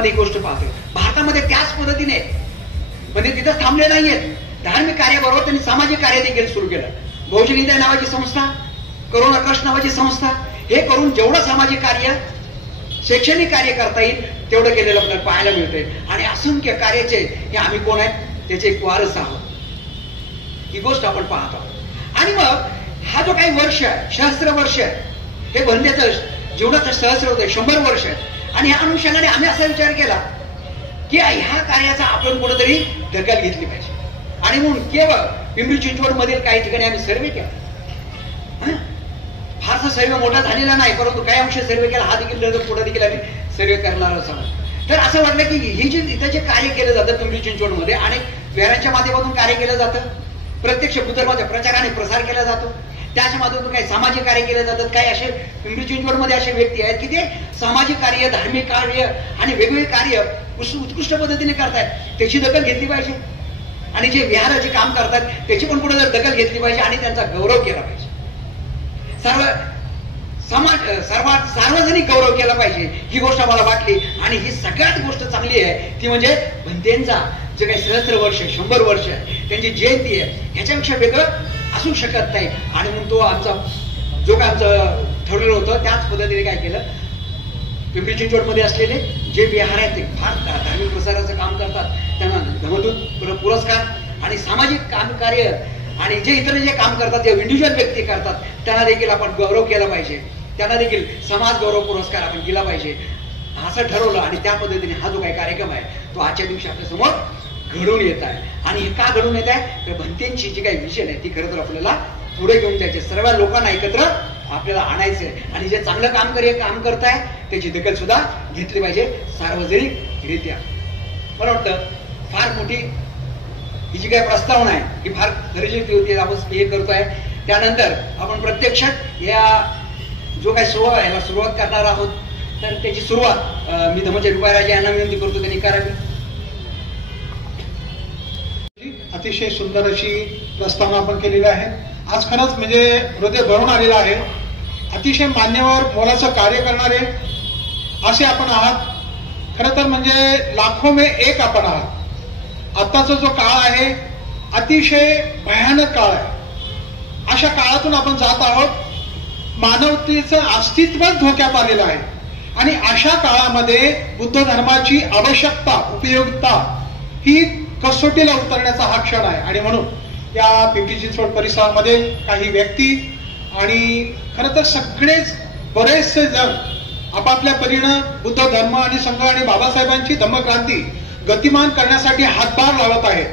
भारतामध्ये ही गोष्ट पाहतोय. भारतामध्ये त्याच पद्धतीने म्हणजे तिथं थांबले नाहीयेत. धार्मिक कार्याबरोबर त्यांनी सामाजिक कार्य देखील सुरू केलं. बहुजन हिताय नावाची संस्था, करुणा ट्रस्ट नावाची संस्था, हे करून जेवढं सामाजिक कार्य शैक्षणिक कार्य करता येईल तेवढं केलेलं आपल्याला पाहायला मिळतंय. आणि असंख्य कार्याचे हे आम्ही कोण आहेत त्याचे एक वारस आहोत, ही गोष्ट आपण पाहतो. आणि मग हा जो काही वर्ष आहे, सहस्त्र वर्ष आहे, हे बंदेचं जेवढं सहस्र होतं 100 वर्ष आहे. आणि ह्या अनुषंगाने आम्ही असा विचार केला की ह्या कार्याचा आपण कुठेतरी दखल घेतली पाहिजे. आणि म्हणून केवळ पिंपरी चिंचवड मधील काही ठिकाणी आम्ही सर्वे केला. फारसा सर्वे मोठा झालेला नाही, परंतु काही अंश सर्वे केला. हा देखील पुढे देखील आम्ही सर्वे करणार आहोत. तर असं वाटलं की हे जे इथं जे कार्य केलं जातं पिंपरी चिंचवड मध्ये, अनेक वेळांच्या माध्यमातून कार्य केलं जातं, प्रत्यक्ष बुद्धधर्माच्या प्रचाराने प्रसार केला जातो, त्याच्या माध्यमातून काही सामाजिक कार्य केले जातात. काही असे पिंपरी चिंचवड मध्ये असे व्यक्ती आहेत की ते सामाजिक कार्य, धार्मिक कार्य आणि वेगवेगळे कार्य उत्कृष्ट पद्धतीने करतायत. त्याची दखल घेतली पाहिजे. आणि जे विहाराचे काम करतात त्याची पण पुढे दखल घेतली पाहिजे आणि त्यांचा गौरव केला पाहिजे. सार्वजनिक गौरव केला पाहिजे, ही गोष्ट आम्हाला वाटली. आणि ही सगळ्यात गोष्ट चांगली आहे ती म्हणजे भंतेंचा जे काही सहस्त्र वर्ष, 100 वर्ष आहे, त्यांची जयंती आहे, ह्याच्यापेक्षा वेगळं असू शकत नाही. आणि म्हणून तो आमचा जो काय आमचं ठरवलं होतं त्याच पद्धतीने काय केलं, पिंपरी चिंचवड मध्ये असलेले जे विहार आहेत ते फार धार्मिक प्रसाराचं काम करतात, त्यांना धर्मदूत पुरस्कार आणि सामाजिक काम कार्य आणि जे इतर जे काम करतात, जे इंडिव्हिज्युअल व्यक्ती करतात, त्यांना देखील आपण गौरव केला पाहिजे. त्यांना देखील समाज गौरव पुरस्कार आपण दिला पाहिजे असं ठरवलं. आणि त्या पद्धतीने हा जो काही कार्यक्रम आहे तो आजच्या दिवशी आपल्या समोर घडून येत आहे. आणि हे का घडून येत आहे तर भंतेंची जी काही विजन आहे ती खरं तर आपल्याला पुढे घेऊन जायचे, सर्व लोकांना एकत्र आपल्याला आणायचंय. आणि जे चांगलं काम करताय त्याची दखल सुद्धा घेतली पाहिजे सार्वजनिकरित्या. मला वाटतं फार मोठी ही जी काही प्रस्तावना आहे ही फार गरजेची होती, आपण हे करतोय. त्यानंतर आपण प्रत्यक्षात या जो काही सोहळा आहे याला सुरुवात करणार आहोत. तर त्याची सुरुवात मी धर्मचर्य रुपाराजे यांना विनंती करतो त्यांनी करावी. अतिशय सुंदर अशी प्रस्तावना आपण केलेली आहे. आज खरंच म्हणजे हृदय भरून आलेलं आहे. अतिशय मान्यवर मोलाचं कार्य करणारे असे आपण आहात. खरं तर म्हणजे लाखो में एक आपण आहात. आताचा जो काळ आहे अतिशय भयानक काळ आहे. अशा काळातून आपण जात आहोत. मानवतेचं अस्तित्वच धोक्यात आलेलं आहे. आणि अशा काळामध्ये बुद्ध धर्माची आवश्यकता, उपयोगिता ही कसोटीला उतरण्याचा हा क्षण आहे. आणि म्हणून या पिंपरी चिंचवड परिसरामध्ये काही व्यक्ती आणि खरं तर सगळेच बरेचसे जण आपापल्या परीनं बुद्ध धर्म आणि संघ आणि बाबासाहेबांची धम्मक्रांती गतिमान करण्यासाठी हातभार लावत आहेत.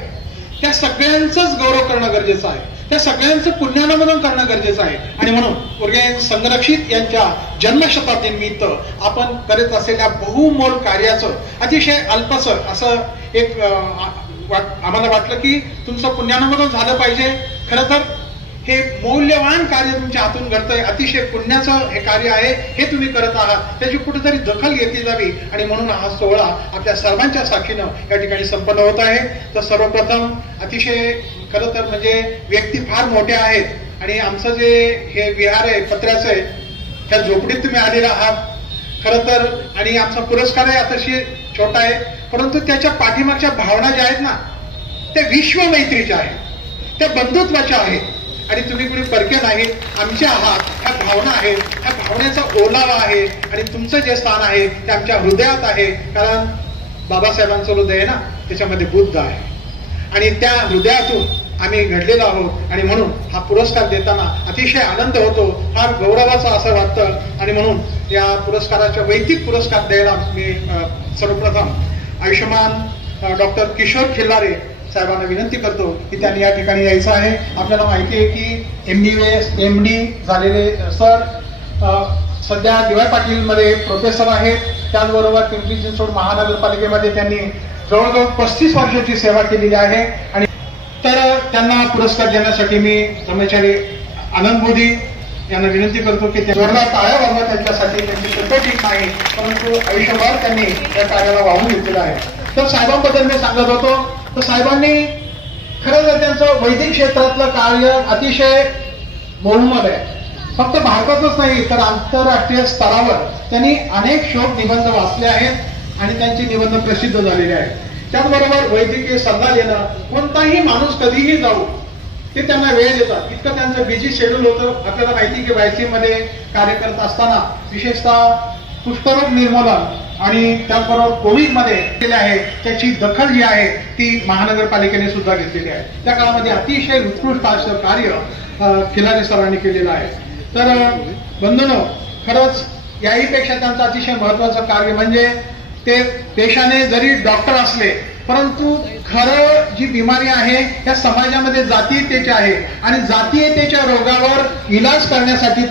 त्या सगळ्यांचंच गौरव करणं गरजेचं आहे. त्या सगळ्यांचं पुण्यानुमोदन करणं गरजेचं आहे. आणि म्हणून उर्गे संरक्षित यांच्या जन्मशताब्दीनिमित्त आपण करत असलेल्या बहुमोल कार्याचं अतिशय अल्पसर असं एक आम्हाला वाटलं की तुमचं पुण्यानुमोदन झालं पाहिजे. खरं तर हे मौल्यवान कार्य तुमच्या हातून घडतंय. अतिशय पुण्याचं हे कार्य आहे, हे तुम्ही करत आहात. त्याची कुठेतरी दखल घेतली जावी. आणि म्हणून हा सोहळा आपल्या सर्वांच्या साक्षीनं या ठिकाणी संपन्न होत आहे. तर सर्वप्रथम अतिशय खरं तर म्हणजे व्यक्ती फार मोठ्या आहेत. आणि आमचं जे हे विहार आहे पत्र्याचं आहे त्या झोपडीत तुम्ही आलेला आहात खरं तर. आणि आमचा पुरस्कार आहे अतिशय छोटा आहे, परंतु त्याच्या पाठीमागच्या भावना ज्या आहेत ना त्या विश्वमैत्रीच्या आहेत, त्या बंधुत्वाच्या आहेत. आणि तुम्ही कुणी परके नाहीत, आमचे आहात. ह्या भावना आहेत, ह्या भावनेचा ओलावा आहे. आणि तुमचं जे स्थान आहे ते आमच्या हृदयात आहे. कारण बाबासाहेबांचं हृदय आहे ना त्याच्यामध्ये बुद्ध आहे. आणि त्या हृदयातून आम्ही घडलेलो आहोत. आणि म्हणून हा पुरस्कार देताना अतिशय आनंद होतो, फार गौरवाचं असं वाटतं. आणि म्हणून या पुरस्काराच्या वैयक्तिक पुरस्कार द्यायला मी सर्वप्रथम आयुष्यमान डॉक्टर किशोर खिल्लारे साहेबांना विनंती करतो की त्यांनी या ठिकाणी यायचं आहे. आपल्याला माहिती आहे की MBBS MD झालेले सर सध्या DY पाटील मध्ये प्रोफेसर आहेत. त्याचबरोबर पिंपरी चिंचवड महानगरपालिकेमध्ये त्यांनी जवळजवळ 35 वर्षाची सेवा केलेली आहे. आणि तर त्यांना पुरस्कार देण्यासाठी मी ब्रह्मचारी आनंद मोदी यांना विनंती करतो की जोरदार टाळ्या वाजवा त्यांच्यासाठी. त्यांची तब्येत नाही परंतु आयुष्यभर त्यांनी या कार्याला वाहून घेतलेलं आहे. तर साहेबांबद्दल मी सांगत होतो तर साहेबांनी खरं तर त्यांचं वैदिक क्षेत्रातलं कार्य अतिशय बहुमोल आहे. फक्त भारतातच नाही तर आंतरराष्ट्रीय स्तरावर त्यांनी अनेक शोध निबंध वाचले आहेत. आणि त्यांची निबंध प्रसिद्ध झालेले आहेत. त्याचबरोबर वैद्यकीय सल्ला देणं, कोणताही माणूस कधीही जाऊ ते त्यांना वेळ देतात, इतकं त्यांचं बिझी शेड्यूल होतं. आपल्याला माहिती की वायसीएम मध्ये कार्य करत असताना विशेषतः कुष्ठरोग निर्मूलन आणि त्याचबरोबर कोविड मध्ये केले आहे त्याची दखल जी आहे ती महानगरपालिकेने सुद्धा घेतलेली आहे. त्या काळामध्ये अतिशय उत्कृष्ट असं कार्य खिलारे सरांनी केलेलं आहे. तर बंधूंनो, खरंच याहीपेक्षा त्यांचं अतिशय महत्वाचं कार्य म्हणजे ते पेशाने जरी डॉक्टर असले परंतु खरं जी बिमारी आहे त्या समाजामध्ये जातीयतेची आहे आणि जातीयतेच्या रोगावर इलाज करण्यासाठी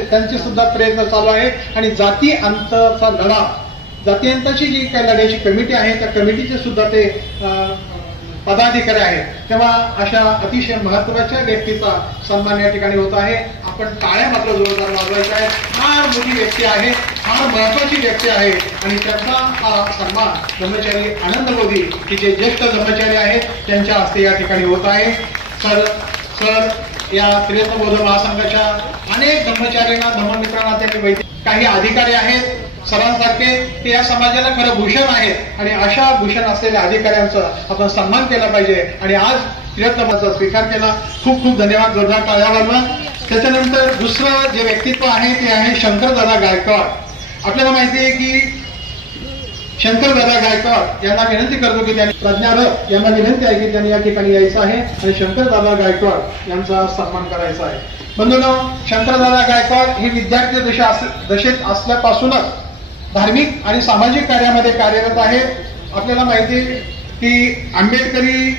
त्यांचे सुद्धा प्रयत्न चालू आहे. आणि जाती अंतचा लढा, जातीयांताची जी काही लढ्याची कमिटी आहे त्या कमिटीचे सुद्धा ते पदाधिकारी आहेत. तेव्हा अशा अतिशय महत्वाच्या व्यक्तीचा सन्मान या ठिकाणी होत आहे. आपण टाळ्या मात्र जोरदार वाजवायचा आहे. फार मोठी व्यक्ती आहे, फार महत्वाची व्यक्ती आहे आणि त्यांचा हा सन्मान ब्रह्मचारी आनंद मोदी की जे ज्येष्ठ ब्रह्मचारी आहेत त्यांच्या हस्ते या ठिकाणी होत आहे. सर या त्रिरत्न बौद्ध महासंघाच्या अनेक ब्रह्मचार्यांना, धम्ममित्रांना त्यांनी काही अधिकारी आहेत सरांसारखे ते या समाजाला खरं भूषण आहेत आणि अशा भूषण असलेल्या अधिकाऱ्यांचा आपण सन्मान केला पाहिजे. आणि आज त्रिरत्नाचा स्वीकार केला. खूप खूप धन्यवाद. जोरदार टाळ्या वाजवा. त्याच्यानंतर दुसरं जे व्यक्तित्व आहे ते आहे शंकरदादा गायकवाड. आपल्याला माहिती आहे की शंकरदादा गायकवाड यांना विनंती करतो की त्यांनी प्रज्ञारथ यांना विनंती आहे की त्यांनी या ठिकाणी यायचं आहे आणि शंकरदादा गायकवाड यांचा सन्मान करायचा आहे. बंधूंनो, शंकरदादा गायकवाड हे विद्यार्थी दशेत असल्यापासूनच धार्मिक आणि सामाजिक कार्यामध्ये कार्यरत आहेत. आपल्याला माहिती आहे की आंबेडकरी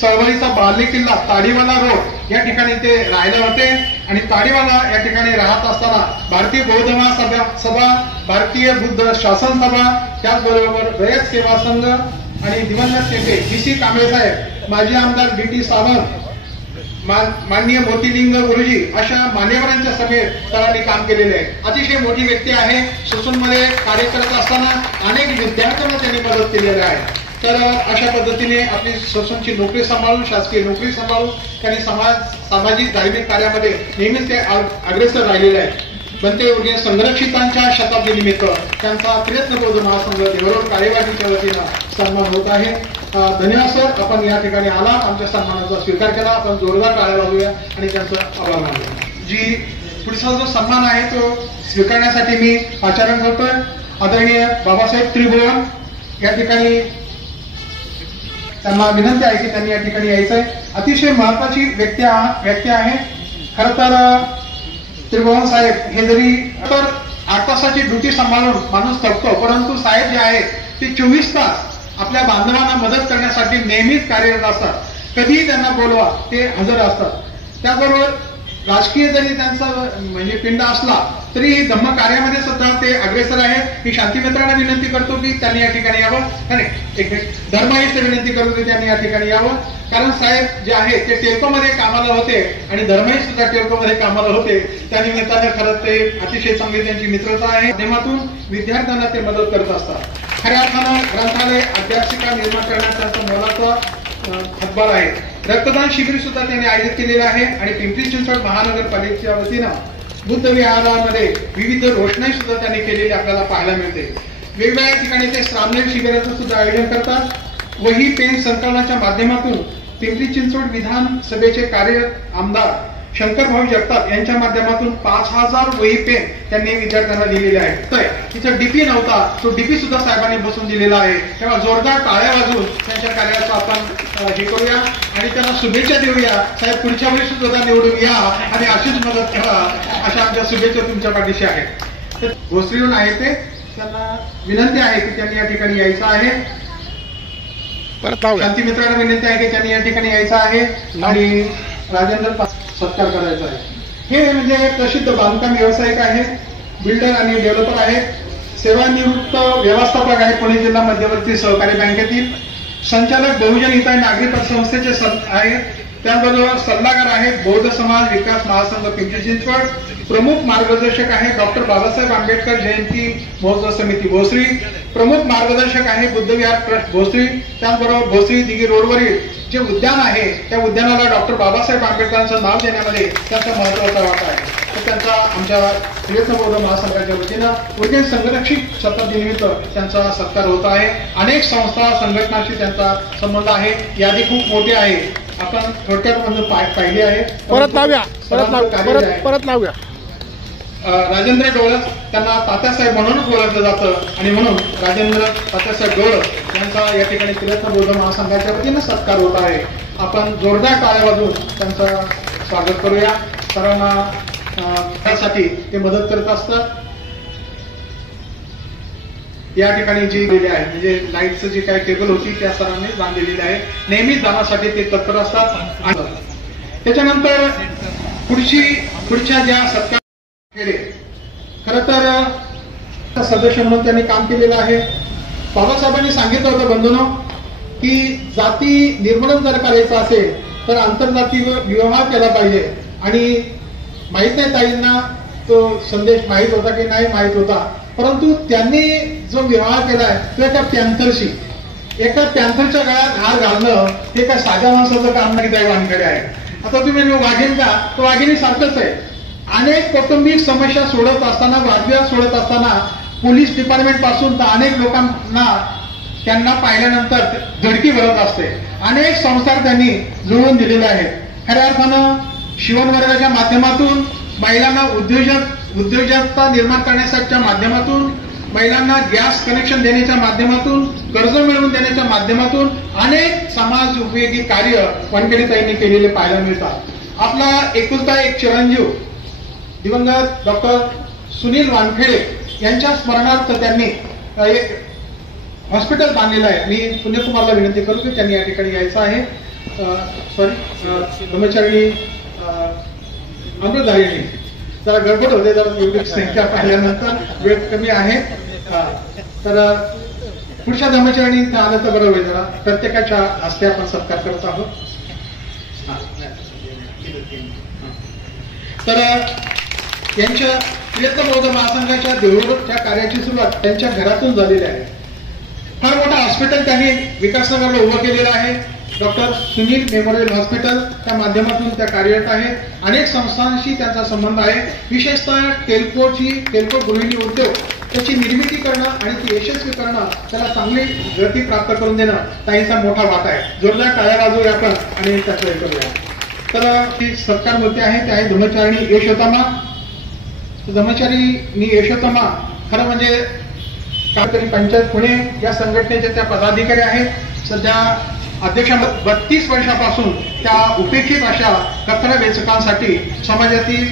चळवळीचा बालेकिल्ला ताडीवाला रोड या ठिकाणी ते राहायला होते आणि ताडीवाला या ठिकाणी राहत असताना भारतीय बौद्ध महासभा, भारतीय बुद्ध शासन सभा, त्याचबरोबर रयत सेवा संघ आणि दिवंगत नेते DC कांबळे साहेब, माजी आमदार DT सावंत, माननीय मोतीलिंग गुरुजी अशा मान्यवरांच्या समेत सरांनी काम केलेले आहे. अतिशय मोठी व्यक्ती आहे. ससूनमध्ये कार्य करत असताना अनेक विद्यार्थ्यांना त्यांनी मदत केलेली आहे. तर अशा पद्धतीने आपली ससूनची नोकरी सांभाळून, शासकीय नोकरी सांभाळून त्यांनी सामाजिक धार्मिक कार्यामध्ये नेहमीच ते अग्रेसर राहिलेले आहेत. बनते उर्गे संरक्षितांच्या शताब्दीनिमित्त त्यांचा त्रिरत्न बौद्ध महासंघ देवरोड कार्यवाहीच्या वतीनं सन्मान होत आहे. धन्यवाद सर, आपण या ठिकाणी आला, आमच्या सन्मानाचा स्वीकार केला. आपण जोरदार टाळ्या वाजवूया आणि त्यांचा आभार मानूया. जी पुढचा जो सन्मान आहे तो स्वीकारण्यासाठी मी आचरण करतोय. आदरणीय बाबासाहेब त्रिभुवन या ठिकाणी त्यांना विनंती आहे की त्यांनी या ठिकाणी यायचंय. अतिशय महत्वाची व्यक्ती आहे. खर तर त्रिभुवन साहेब हे जरी 8 तासाची ड्युटी सांभाळून माणूस थकतो, परंतु साहेब जे आहे ते 24 तास आपल्या बांधवांना मदत करण्यासाठी नेहमीच कार्यरत असतात. कधीही त्यांना बोलवा ते हजर असतात. त्याबरोबर राजकीय जरी त्यांचा म्हणजे पिंड असला तरी धम्म कार्यामध्ये सुद्धा ते अग्रेसर आहेत. मी शांती मित्रांना विनंती करतो की त्यांनी या ठिकाणी यावं. एक धर्महित विनंती करतो की त्यांनी या ठिकाणी यावं. कारण साहेब जे आहे ते टेल्कोमध्ये कामाला होते आणि धर्महित सुद्धा टेल्कोमध्ये कामाला होते. त्या निमित्ताने खरंच ते अतिशय चांगली त्यांची मित्रता आहे. माध्यमातून विद्यार्थ्यांना ते मदत करत असतात. खऱ्या अर्थानं ग्रंथालय अभ्यासिका निर्माण करण्याचा त्यांचा मोलाचा हातभार आहे. रक्तदान शिबिर सुद्धा त्यांनी आयोजित केलेलं आहे आणि पिंपरी चिंचवड महानगरपालिकेच्या वतीनं बुद्ध विहारामध्ये विविध रोषणाई सुद्धा त्यांनी केलेली आपल्याला पाहायला मिळते. वेगवेगळ्या ठिकाणी ते श्रामणेर शिबिराचं सुद्धा आयोजन करतात. वही पेन संकलनाच्या माध्यमातून पिंपरी चिंचवड विधानसभेचे कार्य आमदार शंकरभाऊ जगताप यांच्या माध्यमातून 5000 वही पेन त्यांनी विद्यार्थ्यांना दिलेले आहेत. तिथं डीपी नव्हता, तो डीपी सुद्धा साहेबांनी बसून दिलेला आहे. तेव्हा जोरदार टाळ्या वाजवून त्यांच्या कार्याचं आपण हे करूया आणि त्यांना शुभेच्छा देऊया. साहेब पुढच्या वेळी सुद्धा निवडून या आणि अशीच मदत करा, अशा आमच्या शुभेच्छा तुमच्या पाठीशी आहेत. तर भोसरीहून आहे ते, त्यांना विनंती आहे की त्यांनी या ठिकाणी यायचं आहे. शांती मित्रांना विनंती आहे की त्यांनी या ठिकाणी यायचं आहे आणि राजेंद्र सत्कार करायचा आहे. हे म्हणजे प्रसिद्ध बांधकाम व्यावसायिक आहेत, बिल्डर आणि डेव्हलपर आहेत, सेवानिवृत्त व्यवस्थापक आहेत पुणे जिल्हा मध्यवर्ती सहकारी बँकेतील, संचालक बहुजन हित नागरी पतसंस्थेचे आहेत, त्याचबरोबर सल्लागार आहेत बौद्ध समाज विकास महासंघ पिंपरी चिंचवड, प्रमुख मार्गदर्शक आहे डॉक्टर बाबासाहेब आंबेडकर जयंती महोत्सव समिती भोसरी, प्रमुख मार्गदर्शक आहे बुद्ध विहार ट्रस्ट भोसरी, त्याचबरोबर भोसरी दिघी रोडवरील जे उद्यान आहे त्या उद्यानाला डॉक्टर बाबासाहेब आंबेडकरांचं नाव देण्यामध्ये त्यांचा महत्वाचा वाटा आहे. त्यांचा आमच्या प्रयत्न बौद्ध महासंघाच्या वतीनं उर्गेन संघरक्षक शताब्दी निमित्त त्यांचा सत्कार होत आहे. अनेक संस्था संघटनाशी त्यांचा संबंध आहे. यादी खूप मोठी आहे. आपण थोडक्यात म्हणजे पाहिली आहे. परत नाव राजेंद्र डोळस, त्यांना तात्यासाहेब म्हणूनच ओळखलं जातं आणि म्हणून राजेंद्र तात्यासाहेब डोळस यांचा या ठिकाणी प्रयत्न बौद्ध महासंघाच्या वतीनं सत्कार होत आहे. आपण जोरदार टाळ्या वाजवून त्यांचं स्वागत करूया. सर्वांना त्यासाठी ते मदत करत असतात. या ठिकाणी जी दिली आहे म्हणजे लाईटचं जी काही केबल होती त्या सरांनी बांधलेली आहे. नेहमीच जाण्यासाठी ते तत्पर असतात. त्याच्यानंतर पुढच्या ज्या सत्कार खर तर सदस्य म्हणून त्यांनी काम केलेलं आहे. बाबासाहेबांनी सांगितलं होतं बंधूंनो की जाती निर्मूलन जर करायचं असेल तर आंतरजातीय विवाह केला पाहिजे. आणि माहित नाही ताईंना तो संदेश माहित होता की नाही माहित होता, परंतु त्यांनी जो विवाह केलाय तो एका पॅन्थरच्या गळ्यात हार घालणं हे काय साध्या माणसाचं काम नाही. त्या वानकडे आहे. आता तुम्ही वाघीण का, तो वाघिणी सारखंच आहे. अनेक कौटुंबिक समस्या सोडत असताना, वादविवाद सोडत असताना पोलीस डिपार्टमेंट पासून तर अनेक लोकांना त्यांना पाहिल्यानंतर धडकी भरत असते. अनेक संस्कार त्यांनी जुळवून दिलेले आहेत. खऱ्या अर्थानं शिवणवर्गाच्या माध्यमातून महिलांना उद्योजकता निर्माण करण्याच्या माध्यमातून, महिलांना गॅस कनेक्शन देण्याच्या माध्यमातून, कर्ज मिळवून देण्याच्या माध्यमातून अनेक समाज उपयोगी कार्य वानखेडेताईंनी केलेले पाहायला मिळतात. आपला एकुलता एक चिरंजीव दिवंगत डॉक्टर सुनील वानखेडे यांच्या स्मरणार्थ त्यांनी एक हॉस्पिटल बांधलेलं आहे. मी पुण्यकुमारला विनंती करू की त्यांनी या ठिकाणी यायचं आहे. ब्रह्मचारिणी अमृतधारिणी जरा गडबड होते, जरा एवढी संख्या पाहिल्यानंतर वेळ कमी आहे. तर पुढच्या ब्रह्मचारिणी आलं तर बरं होईल. जरा प्रत्येकाच्या हस्ते आपण सत्कार करत आहोत. तर यांच्या प्रयत्न बौद्ध महासंघाच्या देऊळच्या कार्याची सुरुवात त्यांच्या घरातून झालेली आहे. फार मोठं हॉस्पिटल त्यांनी विकासनगरला उभं केलेलं आहे. डॉक्टर सुनील मेमोरियल हॉस्पिटल त्या माध्यमातून त्या कार्यरत आहे. अनेक संस्थांशी त्यांचा संबंध आहे. विशेषतः टेल्को गृहिणी उद्योग त्याची निर्मिती करणं आणि ती यशस्वी करणं, त्याला चांगली गती प्राप्त करून देणं ताईंचा मोठा वाटा आहे. जोरदार टाळ्या वाजवूया आपण आणि त्याचं हे करूया. तर ही सत्कार मूर्ती आहे ते आहे ब्रह्मचारिणी यशोत्तमा. ब्रह्मचारिणी यशोत्तमा खरं म्हणजे काहीतरी पंचायत पुणे या संघटनेच्या त्या पदाधिकारी आहेत. सध्या अध्यक्ष 32 वर्षापासून त्या उपेक्षित अशा कचरा वेचकांसाठी समाजातील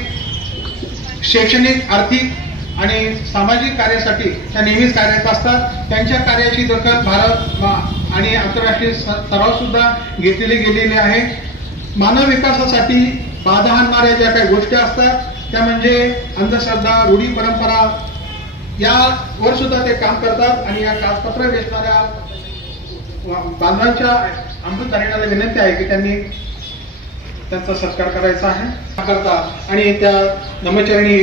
शैक्षणिक, आर्थिक आणि सामाजिक कार्यासाठी त्या नेहमीच कार्यरत असतात. त्यांच्या कार्याची दखल भारत आणि आंतरराष्ट्रीय स्तरावर सुद्धा घेतलेली गेलेली आहे. मानव विकासासाठी बाधा आणणाऱ्या ज्या काही गोष्टी असतात त्या म्हणजे अंधश्रद्धा, रूढी, परंपरा यावर सुद्धा ते काम करतात. आणि या कागदपत्र वेचणाऱ्या बांधवांच्या अमृतधारिणीला विनंती आहे की त्यांनी त्यांचा सत्कार करायचा आहे करतात. आणि त्या ब्रह्मचारिणी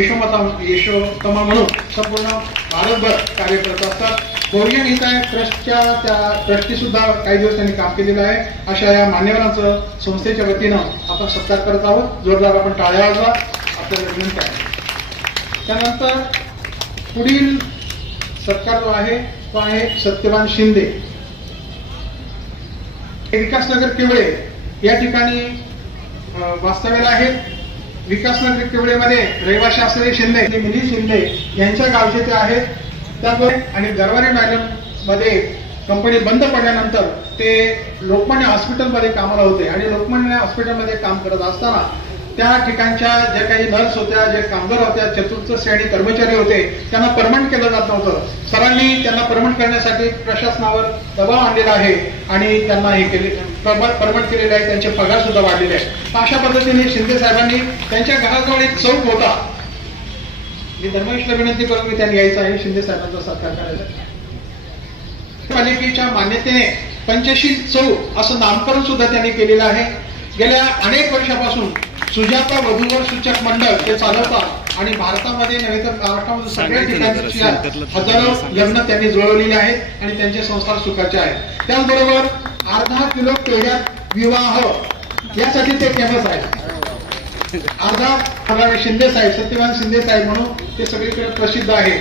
यशोत्तमा म्हणून संपूर्ण भारतभर कार्य करत असतात. बहुजन हिताय ट्रस्टच्या त्या ट्रस्टी सुद्धा काही दिवस त्यांनी काम केलेलं आहे. अशा या मान्यवरांचं संस्थेच्या वतीनं आपण सत्कार करत आहोत. जोरदार आपण टाळ्या वाजवा आपल्याला विनंती आहे. त्यानंतर पुढील सत्कार जो आहे तो आहे सत्यवान शिंदे. विकासनगर केवळे या ठिकाणी वास्तव्याला आहेत. विकासनगर केवळेमध्ये रहिवासी असलेले शिंदे, मिलिंद शिंदे यांच्या गावचे ते आहेत. त्यामुळे आणि गरवारे मॅडम मध्ये कंपनी बंद पडल्यानंतर ते लोकमान्य हॉस्पिटलमध्ये कामाला होते. आणि लोकमान्य हॉस्पिटलमध्ये काम करत असताना त्या ठिकाणच्या ज्या काही नर्स होत्या, जे कामगार होत्या, चतुर्थ श्रेणी कर्मचारी होते, त्यांना परमनंट केलं जात नव्हतं. सरांनी त्यांना परमनंट करण्यासाठी प्रशासनावर दबाव आणलेला आहे आणि त्यांना हे केले परमनंट केलेले आहे. त्यांचे पगार सुद्धा वाढलेले आहेत. अशा पद्धतीने शिंदे साहेबांनी त्यांच्या घराजवळ एक चौक होता. मी धर्मेशला विनंती करून मी त्यांनी यायचं आहे. शिंदे साहेबांचा सत्कार करायचा. पालिकेच्या मान्यतेने पंचशील चौक असं नामकरण सुद्धा त्यांनी केलेलं आहे. गेल्या अनेक वर्षापासून सुजाता वधूवर सूचक मंडळ ते चालवतात आणि भारतामध्ये नव्हे तर महाराष्ट्रामध्ये सगळ्या ठिकाणी हजारो लग्न त्यांनी जुळवलेली आहेत आणि त्यांचे संस्कार सुखाचे आहेत. त्याचबरोबर अर्धा किलो पेढ्यात विवाह यासाठी ते फेमस आहेत. अर्धा शिंदे साहेब, सत्यवान शिंदे साहेब म्हणून ते सगळीकडे प्रसिद्ध आहे.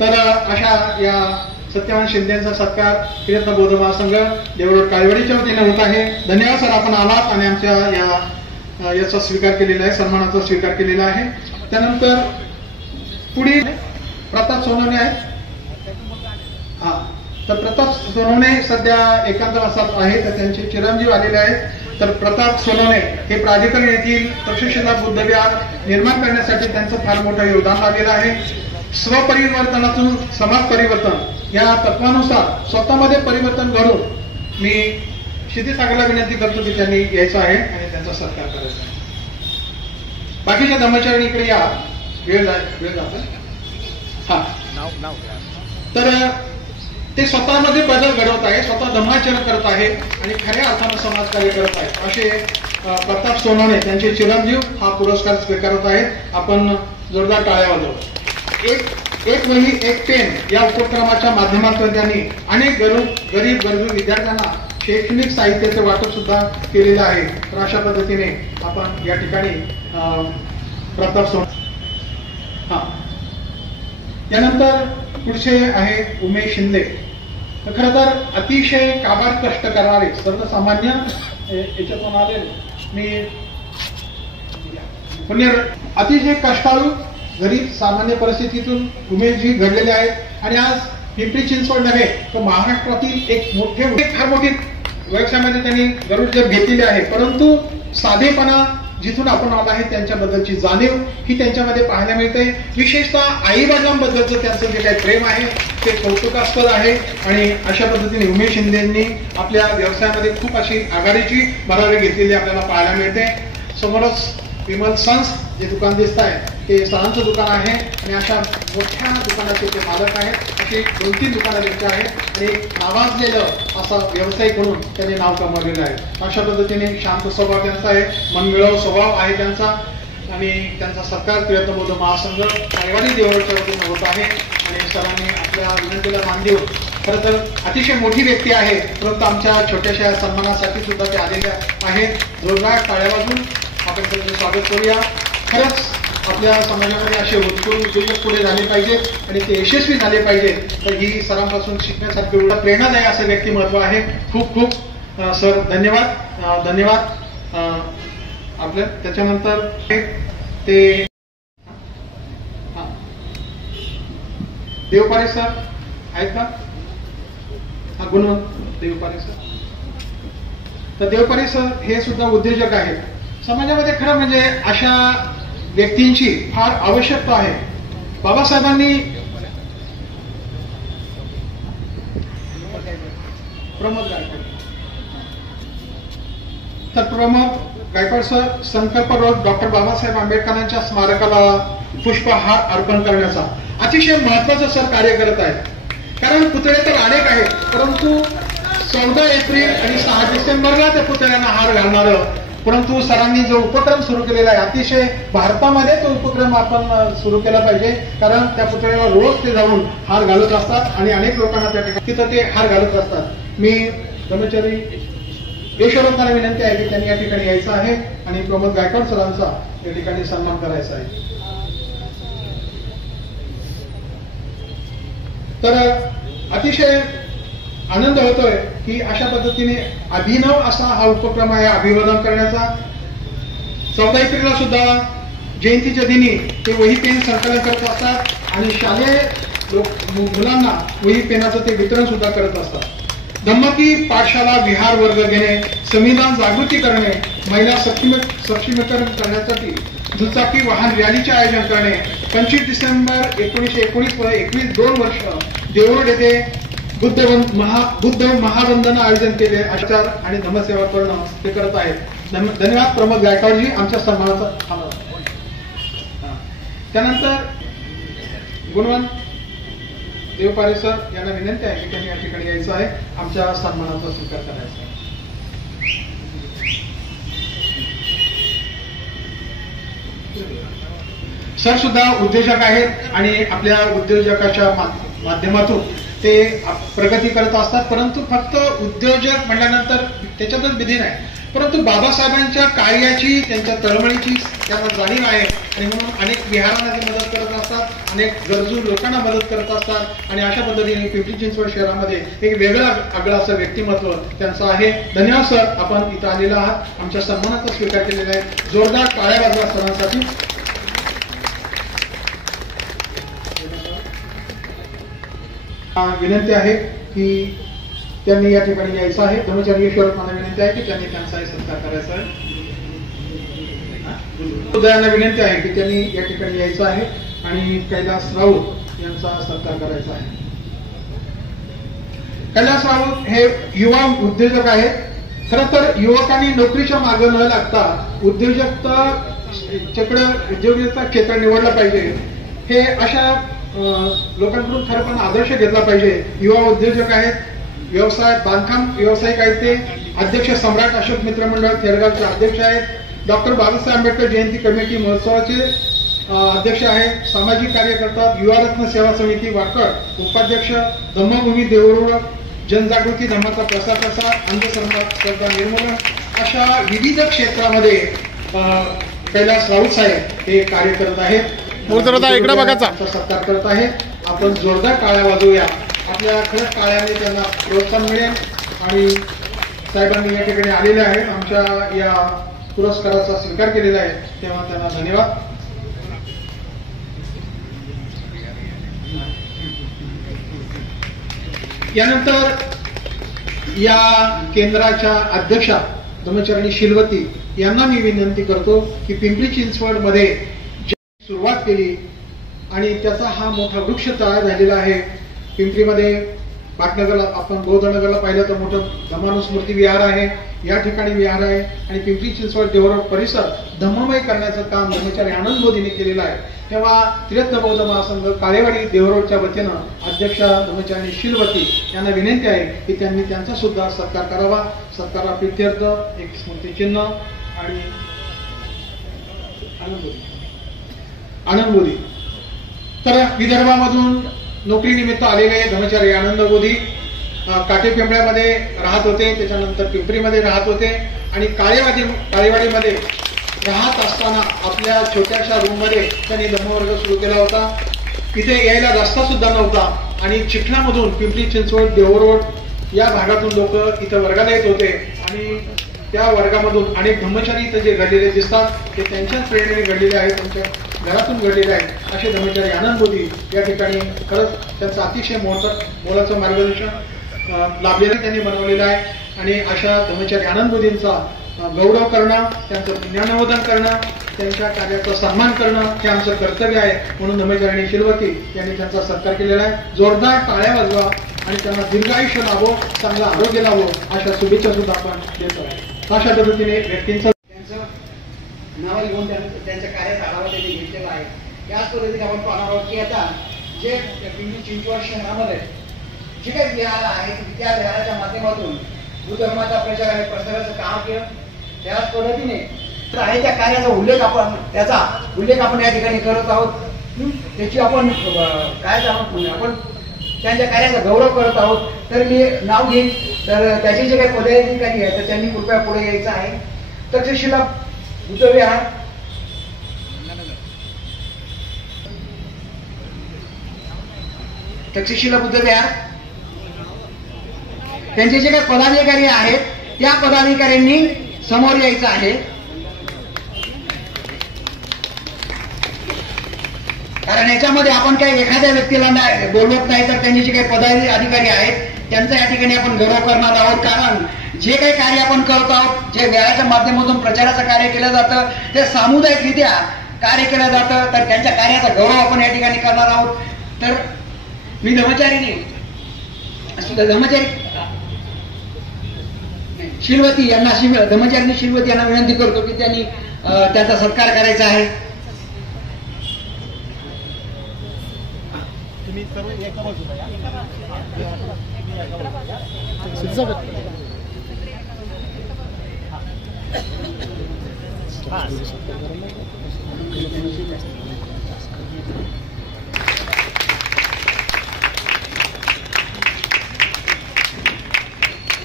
तर अशा या सत्यवान शिंदेचा सत्कार प्रयत्न बौद्ध महासंघ देवरोड काळेवाडीच्या वतीने होत आहे. धन्यवाद सर, आपण आलात आणि आमच्या याचा स्वीकार केलेला आहे, सन्मानाचा स्वीकार केलेला आहे. त्यानंतर पुढे प्रताप सोनवणे आहेत. तर प्रताप सोनवणे सध्या एकांतवासात आहे, तर त्यांचे चिरंजीव आलेले आहेत. तर प्रताप सोनवणे हे प्राधिकरण येथील तक्षशिला बुद्धविहार निर्माण करण्यासाठी त्यांचं फार मोठं योगदान लाभलेलं आहे. स्वपरिवर्तनातून समाज परिवर्तन या तत्वानुसार स्वतःमध्ये परिवर्तन घडून मी क्षितिसागरला विनंती करतो की त्यांनी यायचं आहे आणि त्यांचा सत्कार करायचा आहे. बाकीच्या धर्मचारी इकडे या, वेळ जातो. तर ते स्वतःमध्ये बदल घडवत आहे, स्वतः धर्माचरण करत आहे आणि खऱ्या अर्थानं समाजकार्य करत आहे. असे प्रताप सोनवणे त्यांचे चिरंजीव हा पुरस्कार स्वीकारत आहेत. आपण जोरदार टाळ्या वाजवू. एक वही एक पेन या उपक्रमाच्या माध्यमातून त्यांनी अनेक गरीब गरजू विद्यार्थ्यांना शैक्षणिक साहित्याचे वाटप सुद्धा केलेले आहे. तर अशा पद्धतीने आपण या ठिकाणी प्रताप सोनवणे. यानंतर पुढचे आहे उमेश शिंदे. खर तर अतिशय काबाड कष्ट करणारे सर्वसामान्य याच्यातून आले मी अतिशय कष्टाळू गरीब सामान्य परिस्थितीतून उमेशजी घडलेले आहेत आणि आज पिंपरी चिंचवड नव्हे तर महाराष्ट्रातील एक फार मोठी व्यवसायामध्ये त्यांनी गरुडजप घेतलेली आहे. परंतु साधेपणा जिथून आपण आला आहे त्यांच्याबद्दलची जाणीव ही त्यांच्यामध्ये पाहायला मिळते. विशेषतः आई वडिलांबद्दलचं त्यांचं जे काही प्रेम आहे ते कौतुकास्पद आहे. आणि अशा पद्धतीने उमेश शिंदेंनी आपल्या व्यवसायामध्ये खूप अशी आघाडीची भरारी घेतलेली आपल्याला पाहायला मिळते. समोरच विमल सन्स जे दुकान दिसत आहे ते सरांचं दुकान आहे आणि अशा मोठ्या दुकानाचे ते मालक आहेत. अशी 2-3 दुकानं त्यांची आहेत आणि नावाजलेलं असा व्यावसायिक म्हणून त्यांनी नाव कमावलेलं आहे. अशा पद्धतीने शांत स्वभाव त्यांचा आहे, मनमिळावू स्वभाव आहे त्यांचा आणि त्यांचा सत्कार प्रयत्न बौद्ध महासंघ काळेवाडी देवळच्या वतीने होत आहे. आणि सरांनी आपल्या विनंतीला मान देऊन खरं तर अतिशय मोठी व्यक्ती आहे परंतु आमच्या छोट्याशा सन्मानासाठी सुद्धा ते आलेल्या आहेत. जोरदार टाळ्या वाजून आपण त्यांचं स्वागत करूया. खरंच आपल्या समाजामध्ये असे उद्योग पुढे झाले पाहिजेत आणि ते यशस्वी झाले पाहिजेत. तर ही सरांपासून शिकण्यासारखी एवढा प्रेरणादायी असं व्यक्तिमत्व आहे. खूप खूप सर धन्यवाद. आपल्या त्याच्यानंतर ते देवपारे सर आहेत का? गुणवंत देवपारे सर. तर देवपारे सर हे सुद्धा उद्योजक आहेत. समाजामध्ये खरं म्हणजे अशा व्यक्तींची फार आवश्यकता आहे. बाबासाहेबांनी प्रमोद गायकवाड सर संकल्प रोज डॉक्टर बाबासाहेब आंबेडकरांच्या स्मारकाला पुष्पहार अर्पण करण्याचा अतिशय महत्वाचं सर कार्य करत आहेत. कारण पुतळे तर अनेक आहेत परंतु 14 एप्रिल आणि 6 डिसेंबरला त्या पुतळ्यांना हार घालणार. परंतु सरांनी जो उपक्रम सुरू केलेला आहे अतिशय भारतामध्ये तो उपक्रम आपण सुरू केला पाहिजे. कारण त्या पुतळ्याला रोज ते जाऊन हार घालत असतात आणि अनेक लोकांना त्या ठिकाणी तिथं ते हार घालत असतात. मी कर्मचारी यशवंतांना विनंती आहे की त्यांनी या ठिकाणी यायचं आहे आणि प्रमोद गायकवाड सरांचा या ठिकाणी सन्मान करायचा आहे. तर अतिशय आनंद होतोय की अशा पद्धतीने अभिनव असा हा उपक्रम आहे अभिवादन करण्याचा. 14 एप्रिलला सुद्धा जयंतीच्या दिनी ते वही पेन संकलन करत असतात आणि शालेय मुलांना वही पेनाचं ते वितरण सुद्धा करत असतात. धम्मकी पाठशाला विहार वर्ग घेणे, संविधान जागृती करणे, महिला सक्षमीकरण करण्यासाठी दुचाकी वाहन रॅलीचे आयोजन करणे. 25 डिसेंबर 1919 2 वर्ष देवरोड येथे बुद्ध महावंदना आयोजन केले. आचार आणि धर्मसेवा करणं ते करत आहेत. धन्यवाद प्रमोद गायकवाडजी आमच्या सन्मानाचा. त्यानंतर गुणवंत देवपारे सर यांना विनंती आहे की त्यांनी या ठिकाणी यायचं आहे आमच्या सन्मानाचा स्वीकार करायचा आहे. सर सुद्धा उद्योजक आहेत आणि आपल्या उद्योजकाच्या माध्यमातून ते प्रगती करत असतात, परंतु फक्त उद्योजक म्हटल्यानंतर त्याच्यातच विधी नाही, परंतु बाबासाहेबांच्या कार्याची, त्यांच्या तळमळीची त्यांना जाणीव आहे आणि म्हणून अनेक विहारांना ते मदत करत असतात, अनेक गरजू लोकांना मदत करत असतात आणि अशा पद्धतीने पिंपरी चिंचवड शहरामध्ये एक वेगळं आगळं असं व्यक्तिमत्व त्यांचं आहे. धन्यवाद सर, आपण इथं आलेला आहात, आमच्या सन्मानाचा स्वीकार केलेला आहे. जोरदार टाळ्या वाजवा सरांसाठी. विनंती आहे की त्यांनी या ठिकाणी यायचं आहे. धर्मचारी ईश्वर मला विनंती आहे की त्यांनी त्यांचा सत्कार करायचा आहे. उदयांना विनंती आहे की त्यांनी या ठिकाणी यायचं आहे आणि कैलास राऊत यांचा सत्कार करायचा आहे. कैलास राऊत हे युवा उद्योजक आहेत. खरं तर युवकांनी नोकरीच्या मागे न लागता उद्योजकता क्षेत्र निवडलं पाहिजे, हे अशा लोकांकडून खरं पण आदर्श घेतला पाहिजे. युवा उद्योजक आहेत, व्यवसाय बांधकाम व्यावसायिक आहेत, ते अध्यक्ष सम्राट अशोक मित्र मंडळ खेडगावचे अध्यक्ष आहेत, डॉक्टर बाबासाहेब आंबेडकर जयंती कमिटी महोत्सवाचे अध्यक्ष आहेत, सामाजिक कार्य करतात, युवारत्न सेवा समिती वाकड उपाध्यक्ष, धम्मभूमी देऊळ जनजागृती धर्माचा प्रसार प्रसार, अंधश्रद्धा निर्मूलन, अशा विविध क्षेत्रामध्ये कैलास राऊत साहेब हे कार्य करत आहेत. इकडे बघायचा सत्कार करत आहे. आपण जोरदार टाळ्या वाजवूया. आपल्या खरंच टाळ्याने त्यांना प्रोत्साहन मिळेल आणि साहेबांनी या ठिकाणी आलेले आहेत, आमच्या या पुरस्काराचा स्वीकार केलेला आहे, तेव्हा त्यांना धन्यवाद. यानंतर या केंद्राच्या अध्यक्षा धर्मचरणी शिलवती यांना मी विनंती करतो की पिंपरी चिंचवड मध्ये सुरुवात केली आणि त्याचा हा मोठा वृक्ष तयार झालेला आहे. पिंपरीमध्ये पाटनगरला आपण बौद्धनगरला पाहिलं तर मोठं धम्मानुस्मृती विहार आहे, या ठिकाणी विहार आहे आणि पिंपरी चिंचवड देवरोड परिसर धम्ममय करण्याचं काम धर्मचारी आनंद मोदींनी केलेलं आहे. तेव्हा त्रिरत्न बौद्ध महासंघ काळेवाडी देवरोडच्या वतीनं अध्यक्षा धर्मचारी शिलवती यांना विनंती आहे की त्यांनी त्यांचा सुद्धा सत्कार करावा. सत्कारा प्रित्यर्थ एक स्मृतिचिन्ह आणि आनंद मोदी. तर विदर्भामधून नोकरीनिमित्त आलेले धर्मचारी आनंद मोदी काटेपिंपळ्यामध्ये राहत होते, त्याच्यानंतर पिंपरीमध्ये राहत होते आणि काळेवाडीमध्ये राहत असताना आपल्या छोट्याशा रूममध्ये त्यांनी धम्मवर्ग सुरू केला होता. इथे यायला रस्ता सुद्धा नव्हता आणि चिखलामधून पिंपरी चिंचवड देवरोड या भागातून लोक इथं वर्गाला येत होते आणि त्या वर्गामधून अनेक धर्मचारी इथं जे घडलेले दिसतात ते त्यांच्याच प्रेरणेने घडलेले आहेत, त्यांच्या घरातून घडलेले आहेत. असे धर्मचारी आनंद मोदी या ठिकाणी खरंच त्यांचं अतिशय मोलाचं मार्गदर्शन लाभलेलं त्यांनी बनवलेलं आहे आणि अशा धर्मचारी आनंद मोदींचा गौरव करणं, त्यांचं पुण्यानुमोदन करणं, त्यांच्या कार्याचा सन्मान करणं हे आमचं कर्तव्य आहे. म्हणून धर्मचारिणी शिलवती यांनी त्यांचा सत्कार केलेला आहे. जोरदार टाळ्या वाजवा आणि त्यांना दीर्घायुष्य लाभो, चांगलं आरोग्य लाभो अशा शुभेच्छा सुद्धा आपण देतो. अशा पद्धतीने व्यक्तींचं नाव घेऊन त्यांच्या कार्याचा आढावा त्यांनी घेतलेला आहे. याच पद्धतीने आपण पाहणार आहोत की आता जे पिंपरी चिंचवड शहरामध्ये जे काही विहार आहेत त्या विहाराच्या माध्यमातून बुद्ध धर्माचा प्रचार आणि प्रसाराचं काम केलं. त्याच पद्धतीने आहे त्या कार्याचा उल्लेख आपण या ठिकाणी करत आहोत. त्याची आपण काय आपण त्यांच्या कार्याचा गौरव करत आहोत. तर मी नाव घेईन, तर त्याचे जे काही पदाधिकारी आहेत तर त्यांनी कृपया पुढे यायचं आहे. तक्षशिला बुद्ध विहार, तक्षशिला बुद्ध विहार, त्यांचे जे काही पदाधिकारी आहेत त्या पदाधिकाऱ्यांनी समोर यायचं आहे. कारण याच्यामध्ये आपण काही एखाद्या व्यक्तीला बोलवत नाही, तर त्यांचे जे काही पदाधिकारी आहेत त्यांचा या ठिकाणी आपण गौरव करणार आहोत. कारण जे काही कार्य आपण करत आहोत, जे वेळाच्या माध्यमातून प्रचाराचं कार्य केलं जातं ते सामुदायिकरित्या कार्य केलं जातं, तर त्यांच्या कार्याचा गौरव आपण या ठिकाणी करणार आहोत. तर मी धर्मचारी शिलवती यांना धर्मचारिणी शिलवती यांना विनंती करतो की त्यांनी त्यांचा सत्कार करायचा आहे.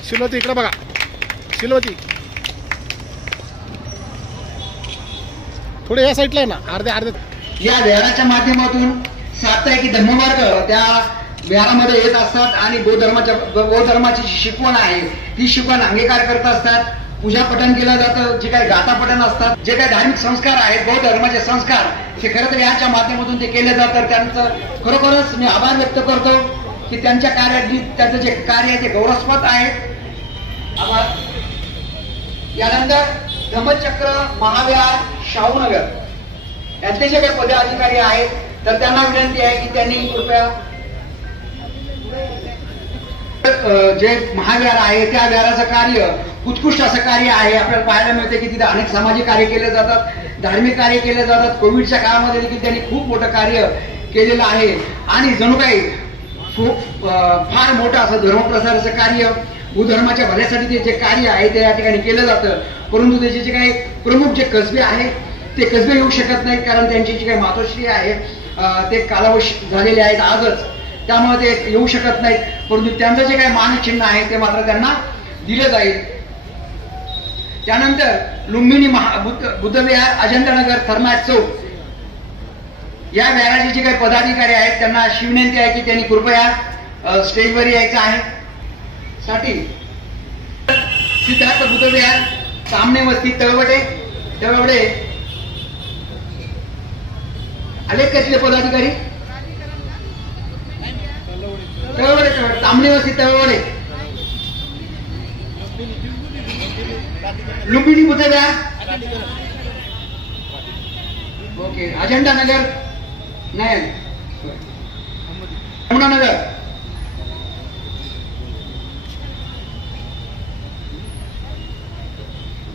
शिलवती इकडे बघा, शिलवती थोडे या साईडला आहे ना, अर्धे अर्धे. या विहाराच्या माध्यमातून साप्ताहिक धम्ममार्ग त्या विहारामध्ये येत असतात आणि बौद्ध धर्माची जी शिकवण आहे ती शिकवण अंगीकार करत असतात. पूजा पठण केलं जातं, जे काही गाथा पठण असतात, जे काही धार्मिक संस्कार आहेत, बौद्ध धर्माचे संस्कार, हे खरं तर याच्या माध्यमातून ते केले जातात. त्यांचं खरोखरच मी आभार व्यक्त करतो की त्यांच्या कार्यात त्यांचं जे कार्य आहे ते गौरवास्पद आहे. आभार. यानंतर धम्मचक्र महाविहार शाहूनगर यांचे जे काही पदाधिकारी आहेत तर त्यांना विनंती आहे की त्यांनी कृपया जे महाविहार आहे त्या विहाराचं कार्य उत्कृष्ट असं कार्य आहे. आपल्याला पाहायला मिळते की तिथे अनेक सामाजिक कार्य केले जातात, धार्मिक कार्य केले जातात. कोविडच्या काळामध्ये देखील त्यांनी खूप मोठं कार्य केलेलं आहे आणि जणू काही फार मोठं असं धर्मप्रसाराचं कार्य, भूधर्माच्या भल्यासाठी ते जे कार्य आहे ते या ठिकाणी केलं जातं. परंतु त्याचे जे काही प्रमुख जे कसबे आहेत ते कसबे येऊ शकत नाहीत, कारण त्यांची जी काही मातोश्री आहे ते कालावश झालेले आहेत आजच, त्यामुळे ते येऊ शकत नाहीत. परंतु त्यांचं जे काही मानचिन्ह आहे ते मात्र त्यांना दिलं जाईल. त्यानंतर लुंबिनी बुद्धविहार अजंतानगर थर्माट चौक या विहाराचे जे काही पदाधिकारी आहेत त्यांना अशी विनंती आहे की त्यांनी कृपया स्टेजवर यायचं आहे. साठी सिद्धार्थ बुद्धविहार सामने वस्ती तळवडे आले कसले पदाधिकारी? तळवडे तांबणे वस्ती तळवडे. लुंबिनी बुद्धविहार ओके. अजंता नगर नयन यमुनानगर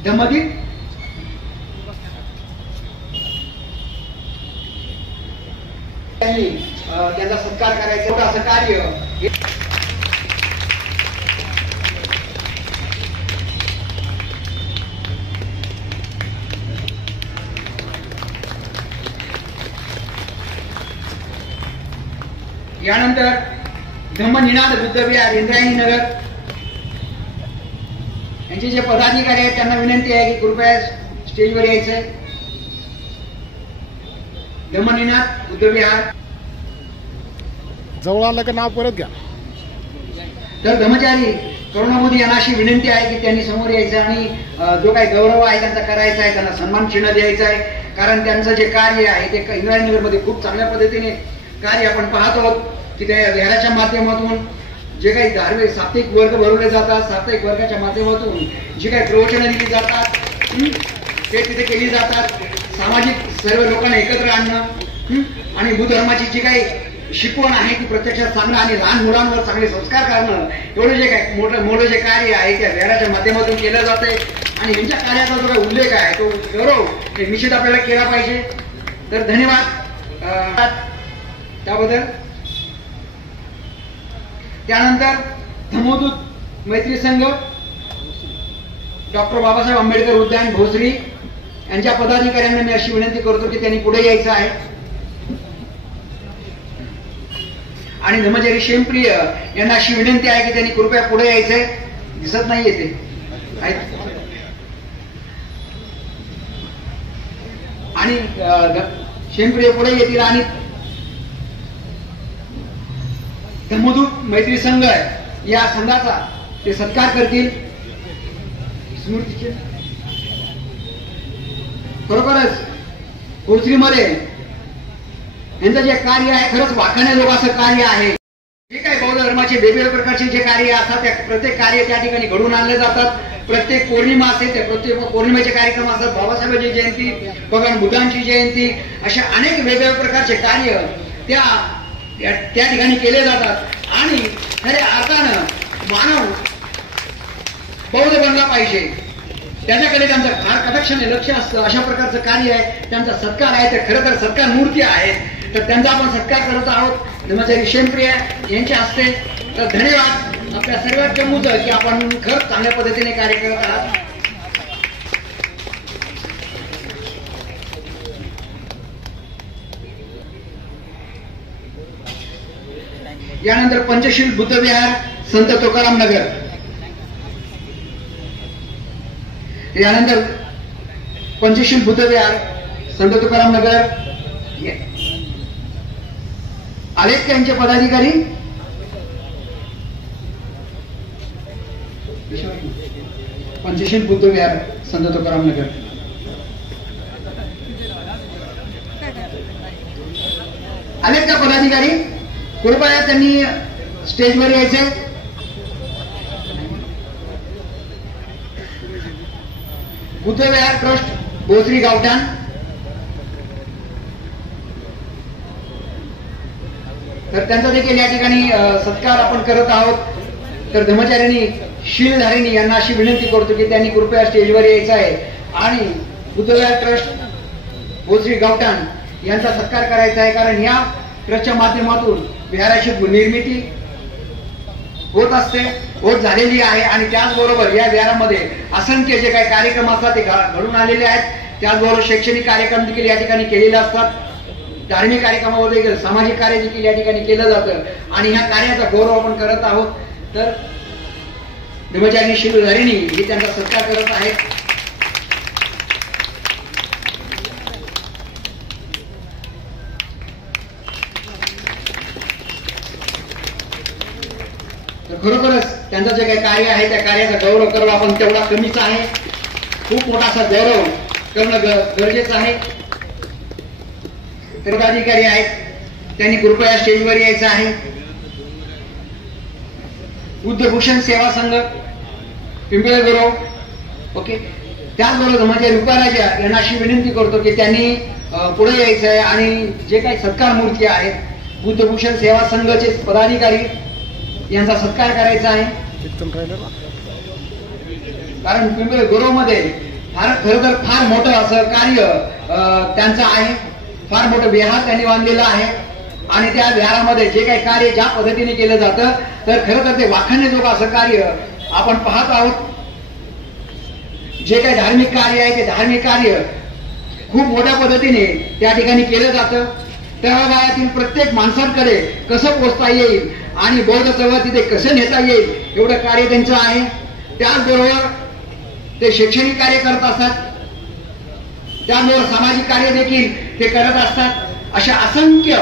धम्मदी त्यांचा सत्कार करायचा एवढं असं कार्य. यानंतर धम्मनिनाद बुद्धविहार इंद्रायणी नगर यांचे जे पदाधिकारी आहेत त्यांना विनंती आहे की कृपया स्टेजवर यायचंय. धम्मनिनाद बुद्धविहार जवळ आलं का नाव परत घ्या. तर धर्मचारी करुणाबोधी यांना अशी विनंती आहे की त्यांनी समोर यायचं आणि जो काही गौरव आहे त्यांचा करायचा आहे, त्यांना सन्मान चिन्ह द्यायचं आहे. कारण त्यांचं जे कार्य आहे ते इंद्रायणी नगरमध्ये खूप चांगल्या पद्धतीने कार्य आपण पाहत आहोत की त्या विहाराच्या माध्यमातून जे काही धार्मिक साप्ताहिक वर्ग भरवले जातात, साप्ताहिक वर्गाच्या माध्यमातून जी काही प्रवचनं दिली जातात ते तिथे केली जातात. सामाजिक सर्व लोकांना एकत्र आणणं आणि भूधर्माची जी काही शिकवण आहे ती प्रत्यक्षात सांगणं आणि लहान मुलांवर चांगले संस्कार करणं, एवढं जे काही मोठं जे कार्य आहे त्या विहाराच्या माध्यमातून केलं जातंय. आणि यांच्या कार्याचा जो काही उल्लेख आहे तो गौरव हे निश्चित आपल्याला केला पाहिजे. तर धन्यवाद त्याबद्दल. त्यानंतर धम्मदूत मैत्री संघ डॉक्टर बाबासाहेब आंबेडकर उद्यान भोसरी यांच्या पदाधिकाऱ्यांना मी अशी विनंती करतो की त्यांनी पुढे यायचं आहे. आणि धर्मचारी शेमप्रिय यांना अशी विनंती आहे की त्यांनी कृपया पुढे यायचंय. दिसत नाहीये ते आणि शेमप्रिय पुढे येतील आणि धम्मदूत मैत्री संघ या संघाचा ते सत्कार करतील. स्मृतीचे खरोखरच भोसरीमध्ये यांचं जे कार्य आहे खरंच वाखाणण्याजोगं असं कार्य आहे. जे काही बौद्ध धर्माचे वेगवेगळ्या प्रकारचे जे कार्य असतात त्या प्रत्येक कार्य त्या ठिकाणी घडून आणले जातात. प्रत्येक पौर्णिमा असते त्या प्रत्येक पौर्णिमेचे कार्यक्रम असतात. बाबासाहेबांची जयंती, भगवान बुद्धांची जयंती, अशा अनेक वेगवेगळ्या प्रकारचे कार्य त्या ठिकाणी केले जातात. आणि खऱ्या अर्थानं मानव बौद्ध बनला पाहिजे त्याच्याकडे त्यांचं फार कटाक्षाने लक्ष असतं. अशा प्रकारचं कार्य आहे, त्यांचा सत्कार आहे, ते खरं तर सत्कार मूर्ती आहेत. तर त्यांचा आपण सत्कार करत आहोत धर्मचारी शेमप्रिय यांच्या हस्ते. तर धन्यवाद आपल्या सर्वात जमूचं की आपण खरंच चांगल्या पद्धतीने कार्य करत आहात. यानंतर पंचशील बुद्धविहार संत तुकाराम नगर यानंतर पंचशील बुद्धविहार संत तुकाराम नगर आलेत त्यांचे पदाधिकारी पंचशील बुद्धविहार संत तुकाराम नगर आलेत का पदाधिकारी? कृपया त्यांनी स्टेजवर यायचे. बुद्धविहार ट्रस्ट भोसरी गावठाण तर त्यांचा देखील या ठिकाणी सत्कार आपण करत आहोत. तर धर्मचार्यांनी शीलधारिणी यांना अशी विनंती करतो की त्यांनी कृपया स्टेजवर यायचं आहे आणि बुद्धविहार ट्रस्ट भोसरी गावठाण यांचा सत्कार करायचा आहे. कारण या ट्रस्टच्या माध्यमातून विहाराची निर्मिती होत असते, होत झालेली आहे आणि त्याचबरोबर या विहारामध्ये असंख्य जे काही कार्यक्रम असतात ते घडून आलेले आहेत. त्याचबरोबर शैक्षणिक कार्यक्रम देखील या ठिकाणी केलेले असतात. धार्मिक कार्यक्रमावर देखील सामाजिक कार्य देखील या ठिकाणी केलं जातं आणि ह्या कार्याचा गौरव आपण करत आहोत. तर धर्मचारी शिवधारिणी हे त्यांचा सत्कार करत आहेत. तर खरोखरच त्यांचं जे काही कार्य आहे त्या कार्याचा गौरव करणं आपण तेवढा कमीच आहे. खूप मोठा असा गौरव करणं गरजेचं आहे. तर पदाधिकारी आहेत त्यांनी कृपया स्टेजवर यायचं आहे. बुद्धभूषण सेवा संघ पिंपळे गुरव ओके. त्याचबरोबर धर्माचार्य रुपाराजा यांना अशी विनंती करतो की त्यांनी पुढे यायचं आहे आणि जे काही सत्कार मूर्ती आहेत बुद्धभूषण सेवा संघाचे पदाधिकारी यांचा सत्कार करायचा आहे. कारण पिंपळे गुरव मध्ये खरं तर फार मोठं असं कार्य त्यांचं आहे. फार मोठं विहार त्यांनी बांधलेलं आहे आणि त्या विहारामध्ये जे काही कार्य ज्या पद्धतीने केलं जातं तर खरं तर ते वाखाणण्याजोगं असं कार्य आपण पाहत आहोत. जे काही धार्मिक कार्य आहे ते धार्मिक कार्य खूप मोठ्या पद्धतीने त्या ठिकाणी केलं जातं. तळागाळातील प्रत्येक माणसांकडे कसं पोहोचता येईल आणि बौद्ध चळवळ तिथे कसं नेता येईल एवढं कार्य त्यांचं आहे. त्याचबरोबर ते शैक्षणिक कार्य करत असतात, त्याचबरोबर सामाजिक कार्य देखील ते करत असतात. अशा असंख्य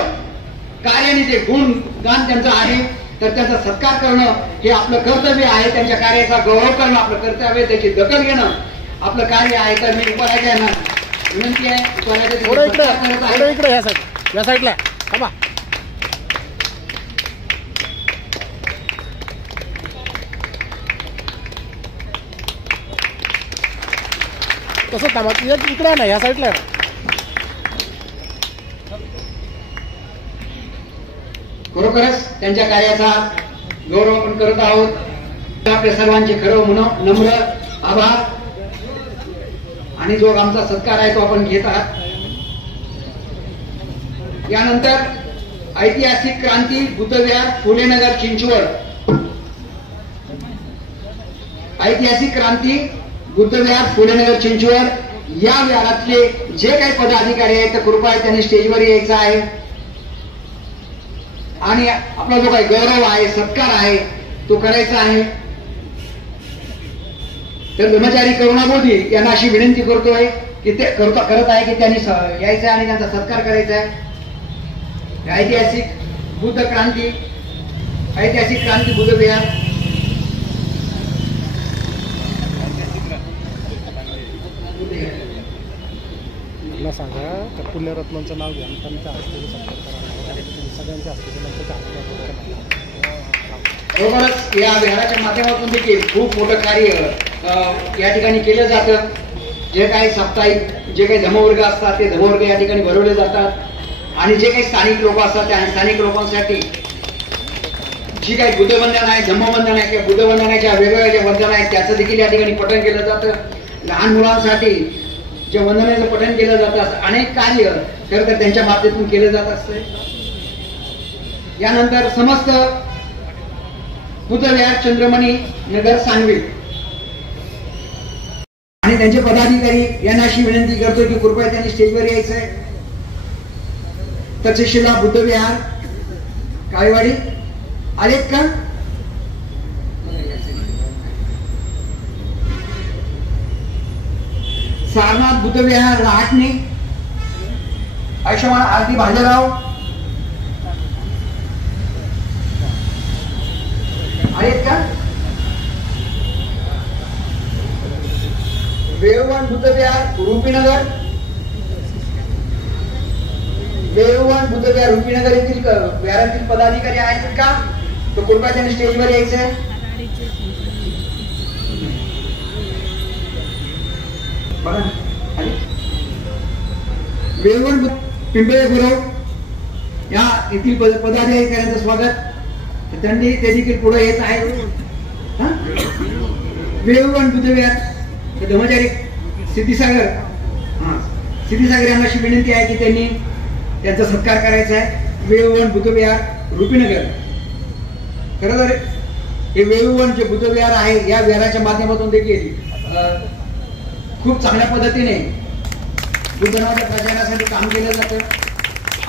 कार्याने ते गुणगान त्यांचं आहे. तर त्याचा सत्कार करणं हे आपलं कर्तव्य आहे. त्यांच्या कार्याचा गौरव करणं आपलं कर्तव्य आहे. त्याची दखल घेणं आपलं कार्य आहे. तर मी उपराजांना विनंती आहे या साईडला कसं थांबा इकडे ना या साईडला खरोखरच त्यांच्या कार्याचा गौरव आपण करत आहोत. आपल्या सर्वांचे खरं नम्र आभार आणि जो आमचा सत्कार आहे तो आपण घेत आहात. यानंतर ऐतिहासिक क्रांती बुद्धविहार फुलेनगर चिंचवड. ऐतिहासिक क्रांती बुद्धविहार फुलेनगर चिंचवड या विहारातले जे काही पदाधिकारी आहेत तर कृपया त्यांनी स्टेजवर यायचं आहे आणि आपला जो काही गौरव आहे सत्कार आहे तो करायचा आहे. तर धर्मचारी करुणाबोधी यांना अशी विनंती करतोय की ते करत आहे की त्यांनी यायचं आणि त्यांचा सत्कार करायचा आहे. ऐतिहासिक बुद्ध क्रांती ऐतिहासिक क्रांती बुद्धविहार मला सांगा त्या पुण्यरत्नांचं नाव घ्या त्यांच्या हस्ते सत्कार करा सगळ्यांच्या हस्ते. बरोबरच या विहाराच्या माध्यमातून देखील खूप मोठं कार्य या ठिकाणी केलं जातं. जे काही साप्ताहिक जे काही धर्मवर्ग असतात ते धर्मवर्ग या ठिकाणी भरवले जातात आणि जे काही स्थानिक लोक असतात त्या स्थानिक लोकांसाठी जी काही बुद्धवंदन आहे धम्मवंदन आहे किंवा बुद्धवंदनाच्या वेगवेगळ्या ज्या वंदना आहेत त्याचं देखील या ठिकाणी पठण केलं जातं. लहान मुलांसाठी जे वंदनाचं पठण केलं जातं अनेक कार्य खरं तर त्यांच्या माध्यमातून केलं जात असते. यानंतर समस्त बुद्धविहार चंद्रमणी नगर सांगवी आणि त्यांचे पदाधिकारी यांना अशी विनंती करतो की कृपया त्यांनी स्टेजवर यायचंय. तक्षशिला बुद्धविहार काळेवाडी आलेत का? सारनाथ बुद्धविहार रहाटणे, आयुष्यमान आरती भालेराव, आहेत का? वेळवण बुद्धविहार रुपीनगर, वेळवण बुद्धविहार रुपीनगर येथील विहारातील पदाधिकारी आहेत का? तो कृपया त्यांनी स्टेजवर यायचं आहे. वेळवण पिंपळे गुरव या येथील पदाधिकाऱ्यांचं स्वागत. त्यांनी ते देखील पुढे येत आहेत. वेळवण बुद्धविहार धर्मचारी सिद्धीसागर, सिद्धीसागर यांना अशी विनंती आहे की त्यांनी त्यांचा सत्कार करायचा आहे. वेळवण बुद्धविहार रुपीनगर. खरं तर हे वेळवण जे बुद्धविहार आहे या विहाराच्या माध्यमातून देखील खूप चांगल्या पद्धतीने बुद्ध धर्माच्या प्रचारासाठी काम केलं जातं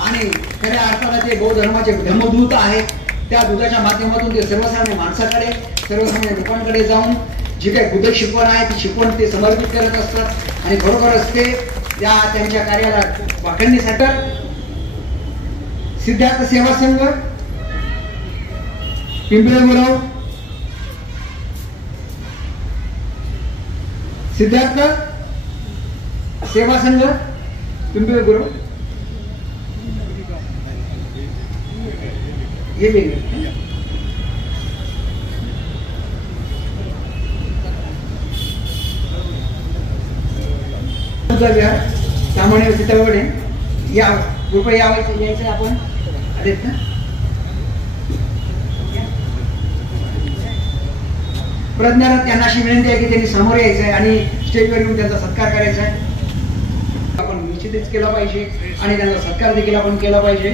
आणि खऱ्या अर्थाने ते बौद्ध धर्माचे धर्मदूत आहेत. त्या दूताच्या माध्यमातून ते सर्वसामान्य माणसाकडे, सर्वसामान्य लोकांकडे जाऊन जी काही बुद्ध शिकवण आहे ती शिकवण ते समर्पित करत असतात आणि खरोखरच ते त्यांच्या कार्याला वाखणणीसाठी सिद्धार्थ सेवा संघ पिंपळे गुरव, सिद्धार्थ सेवा संघ पिंपळे गुरव हे वेगळे. त्यामुळे चित्रवडे या कृपया यायचं आपण आहेत ना. प्रज्ञानाथ त्यांना अशी विनंती आहे की त्यांनी समोर यायचं आहे आणि स्टेजवर येऊन त्यांचा सत्कार करायचा आहे. आपण निश्चितच केला पाहिजे आणि त्यांचा सत्कार देखील आपण केला पाहिजे.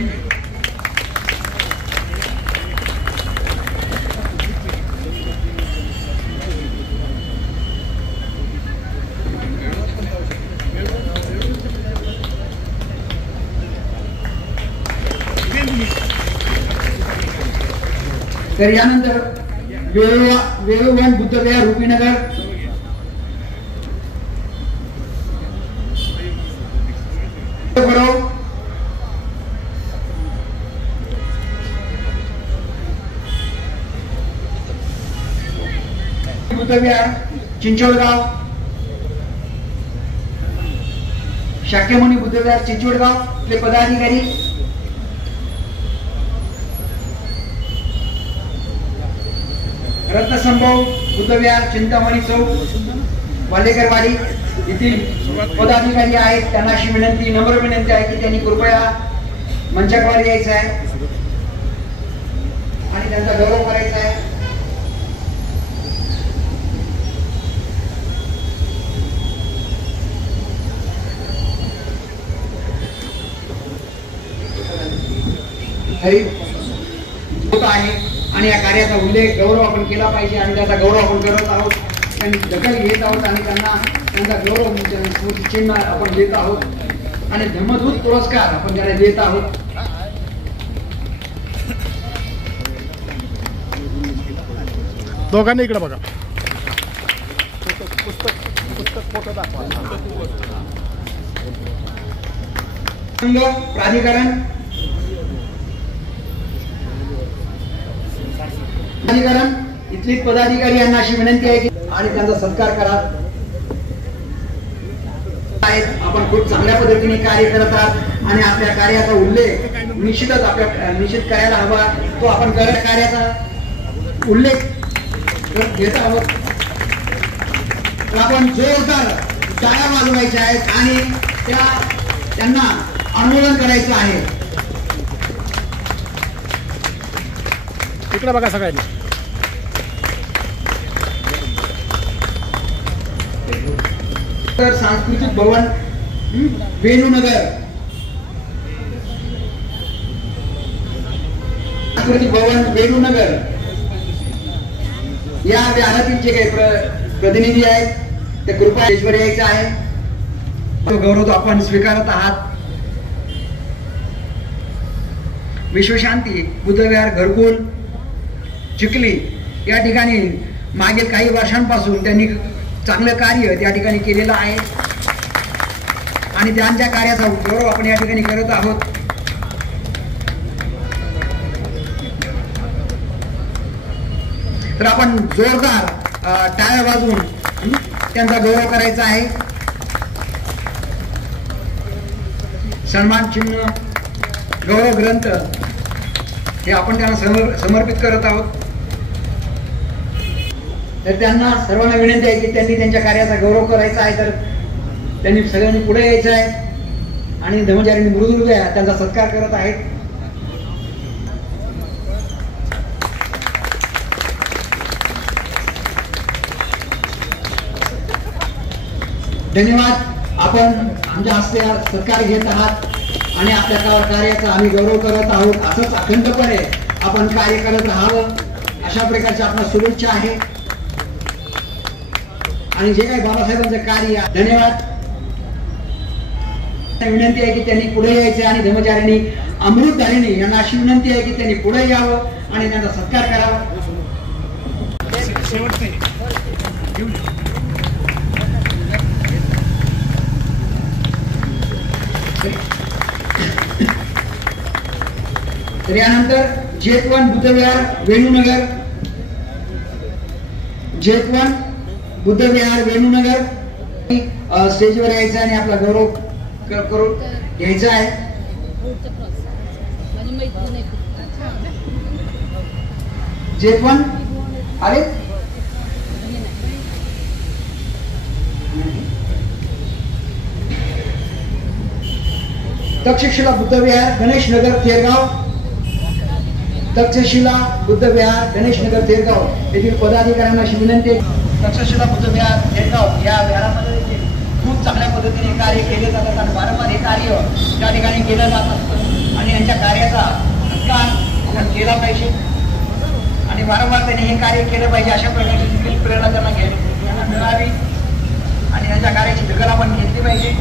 तर यानंतर वेळवण बुद्धविहार रुपीनगर, बुद्धविहार चिंचोडगाव, शाक्यमुनी बुद्धविहार चिंचोडगाव ते पदाधिकारी, रत्नसंभव बुद्धविहार चिंतामणी चौक वालेकरवाडी येथील पदाधिकारी आहेत. त्यांना अशी विनंती, नम्र विनंती आहे की त्यांनी कृपया मंचावर यायचं आहे आणि त्यांचा गौरव करायचा आहे. आहे आणि या कार्याचा उल्लेख, गौरव आपण केला पाहिजे आणि त्याचा गौरव आपण करत आहोत. त्यांनी दखल घेत आहोत आणि त्यांना त्यांचा गौरव स्मृतिचिन्ह आपण देत आहोत आणि धर्मदूत पुरस्कार आपण त्याला देत आहोत. दोघांनी इकडे बघा. प्राधिकरण इथली पदाधिकारी यांना अशी विनंती आहे की आणि त्यांचा सत्कार करा. आपण खूप चांगल्या पद्धतीने कार्य करत आहात आणि आपल्या कार्याचा उल्लेख निश्चितच आपल्या निश्चित करायला हवा. तो आपण कार्याचा उल्लेख घेत आहोत. आपण जोरदार टाळ्या वाजवायच्या आहेत आणि त्यांना अनुमोदन करायचं आहे. इकडे बघा सगळ्यांनी. सांस्कृतिक भवन वेणूनगर, सांस्कृतिक भवन वेणूनगर या विहारातील जे काही प्रतिनिधी आहेत ते कृपया ईश्वर यायचं आहे. तो गौरव आपण स्वीकारत आहात. विश्वशांती बुद्धविहार घरकुल चिखली या ठिकाणी मागील काही वर्षांपासून त्यांनी चांगलं कार्य त्या ठिकाणी केलेलं आहे. आणि त्यांच्या कार्याचा गौरव आपण या ठिकाणी करत आहोत. तर आपण जोरदार टाळ्या वाजवून त्यांचा गौरव करायचा आहे. सन्मान चिन्ह, गौरव ग्रंथ हे आपण त्यांना समर्पित करत आहोत. तर त्यांना सर्वांना विनंती आहे की त्यांनी त्यांच्या कार्याचा गौरव करायचा आहे. तर त्यांनी सगळ्यांनी पुढे यायचं आहे आणि धर्मचारी मृदुला त्यांचा सत्कार करत आहेत. धन्यवाद. आपण आमच्या हस्ते सत्कार घेत आहात आणि आपल्या कार्याचा आम्ही गौरव करत आहोत. असंच अखंडपणे आपण कार्य करत राहावं अशा प्रकारच्या आपल्या शुभेच्छा आहे. आणि जे काही बाबासाहेबांचं कार्य. धन्यवाद. विनंती आहे की त्यांनी पुढे यायचे आणि धर्मचारिणी अमृतधारिणी यांना अशी विनंती आहे की त्यांनी पुढे यावं आणि त्यांचा सत्कार करावा. तर यानंतर जेतवन बुद्धविहार वेणूनगर, जेतवन बुद्धविहार वेणूनगर स्टेजवर यायचं आणि आपला गौरव करून घ्यायचा आहे. जेतवन अरे तक्षशिला बुद्धविहार गणेशनगर थेरगाव, तक्षशिला बुद्धविहार गणेशनगर थेरगाव येथील पदाधिकाऱ्यांना अशी विनंती. तक्षशिला बुद्धविहार थेरगाव या विहारामध्ये खूप चांगल्या पद्धतीने कार्य केले जातात आणि वारंवार हे कार्य त्या ठिकाणी केलं जात असतं आणि यांच्या कार्याचा सत्कार आपण केला पाहिजे आणि वारंवार त्यांनी हे कार्य केलं पाहिजे. अशा प्रकारची देखील प्रेरणा त्यांना मिळावी आणि त्यांच्या कार्याची दखल आपण घेतली पाहिजे.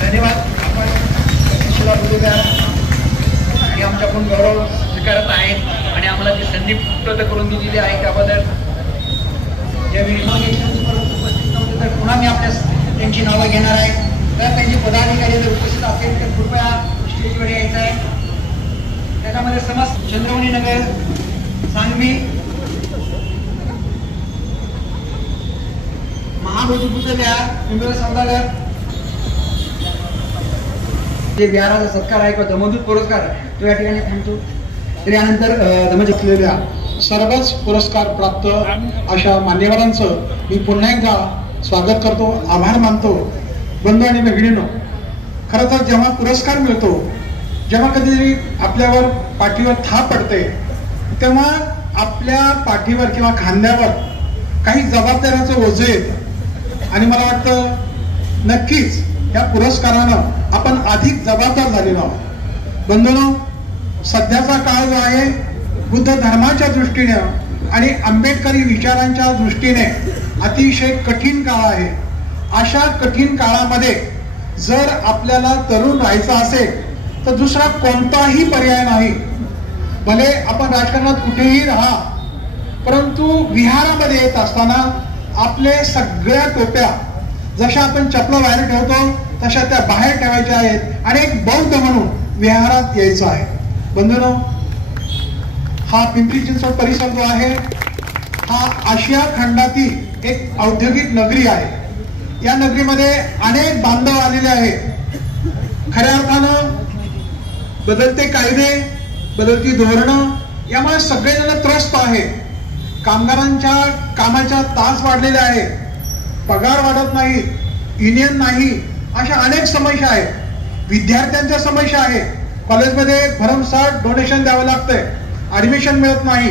धन्यवाद. आपण तक्षशिला बुद्धविहार आणि आमच्याकडून गौरव स्वीकारत आहेत आणि आम्हाला ती संधी उपलब्ध करून दिलेली आहे त्याबद्दल. ज्यावेळी उपस्थित नव्हते तर पुन्हा मी आपल्या त्यांची नावं घेणार आहे. तर त्यांचे पदाधिकारी जर उपस्थित असेल तर कृपया स्टेजवर यायचं आहे. त्याच्यामध्ये समस्त चंद्रवणी नगर, सांगवी, महाबोधी बुद्धविहार, पिंपरी सौदागर जे विहाराचा सत्कार आहे किंवा दमदूत पुरस्कार तो या ठिकाणी थांबतो. तर यानंतर जिंकलेल्या सर्वच पुरस्कार प्राप्त अशा मान्यवरांचं मी पुन्हा एकदा स्वागत करतो, आभार मानतो. बंधू आणि भगिनींनो, खरं तर जेव्हा पुरस्कार मिळतो, जेव्हा कधी आपल्यावर पाठीवर थाप पडते, तेव्हा आपल्या पाठीवर किंवा खांद्यावर काही जबाबदाऱ्याचं ओझं येतं आणि मला वाटतं नक्कीच या पुरस्कारानं आपण अधिक जबाबदार झालेलो आहोत. बंधूंनो, सध्याचा काळ जो आहे बुद्ध धर्माच्या दृष्टीने आणि आंबेडकरी विचारांच्या दृष्टीने अतिशय कठीण काळ आहे. अशा कठीण काळामध्ये जर आपल्याला तरुण राहायचं असेल तर दुसरा कोणताही पर्याय नाही. भले आपण राजकारणात कुठेही राहा, परंतु विहारामध्ये येत असताना आपले सगळ्या टोप्या जशा आपण चपला बाहेर ठेवतो तशा त्या बाहेर ठेवायच्या आहेत आणि एक बौद्ध म्हणून विहारात यायचं आहे. बंधूंनो, हा पिंपरी चिंचवड परिसर जो आहे हा आशिया खंडातील एक औद्योगिक नगरी आहे. या नगरीमध्ये अनेक बांधव आलेले आहेत. खऱ्या अर्थानं बदलते कायदे, बदलती धोरणं यामुळे सगळेजण त्रस्त आहेत. कामगारांच्या कामाच्या तास वाढलेले आहेत, पगार वाढत नाही, युनियन नाही, अशा अनेक समस्या आहेत. विद्यार्थ्यांच्या समस्या आहेत. कॉलेजमध्ये भरमसाठ डोनेशन द्यावं लागतंय, ऍडमिशन मिळत नाही,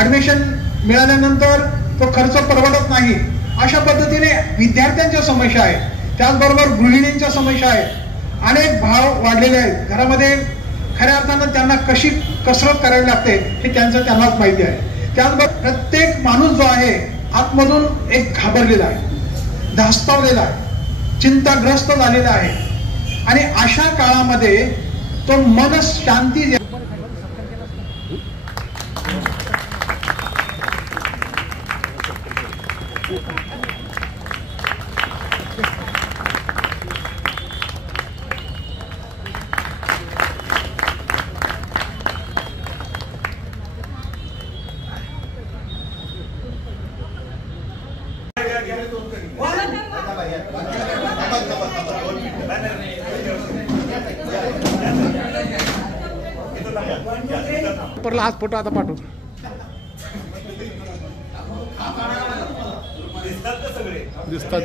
ऍडमिशन मिळाल्यानंतर तो खर्च परवडत नाही. अशा पद्धतीने विद्यार्थ्यांच्या समस्या आहेत. त्याचबरोबर गृहिणींच्या समस्या आहेत. अनेक भाव वाढलेले आहेत घरामध्ये. खऱ्या अर्थानं त्यांना कशी कसरत करावी लागते हे त्यांनाच माहिती आहे. त्याचबरोबर प्रत्येक माणूस जो आहे आतमधून एक घाबरलेला आहे, धास्तावलेला आहे, चिंताग्रस्त झालेला आहे आणि अशा काळामध्ये तो मन शांती परला हाच फोटो आता पाठव. दिसतात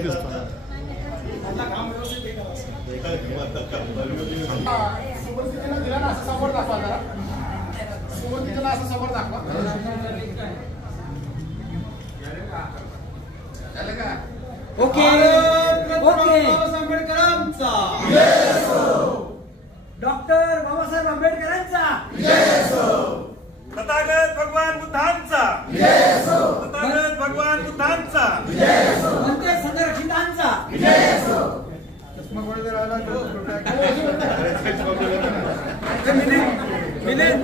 समोर दाखवा जरा. सुरुवातीला असं समोर दाखवा. Okay okay. आंबेडकरांचा डॉक्टर बाबासाहेब आंबेडकरांचा तथागत भगवान बुद्धांचा तथागत भगवान बुद्धांचा वंदे संरक्षितांचा मिलिंद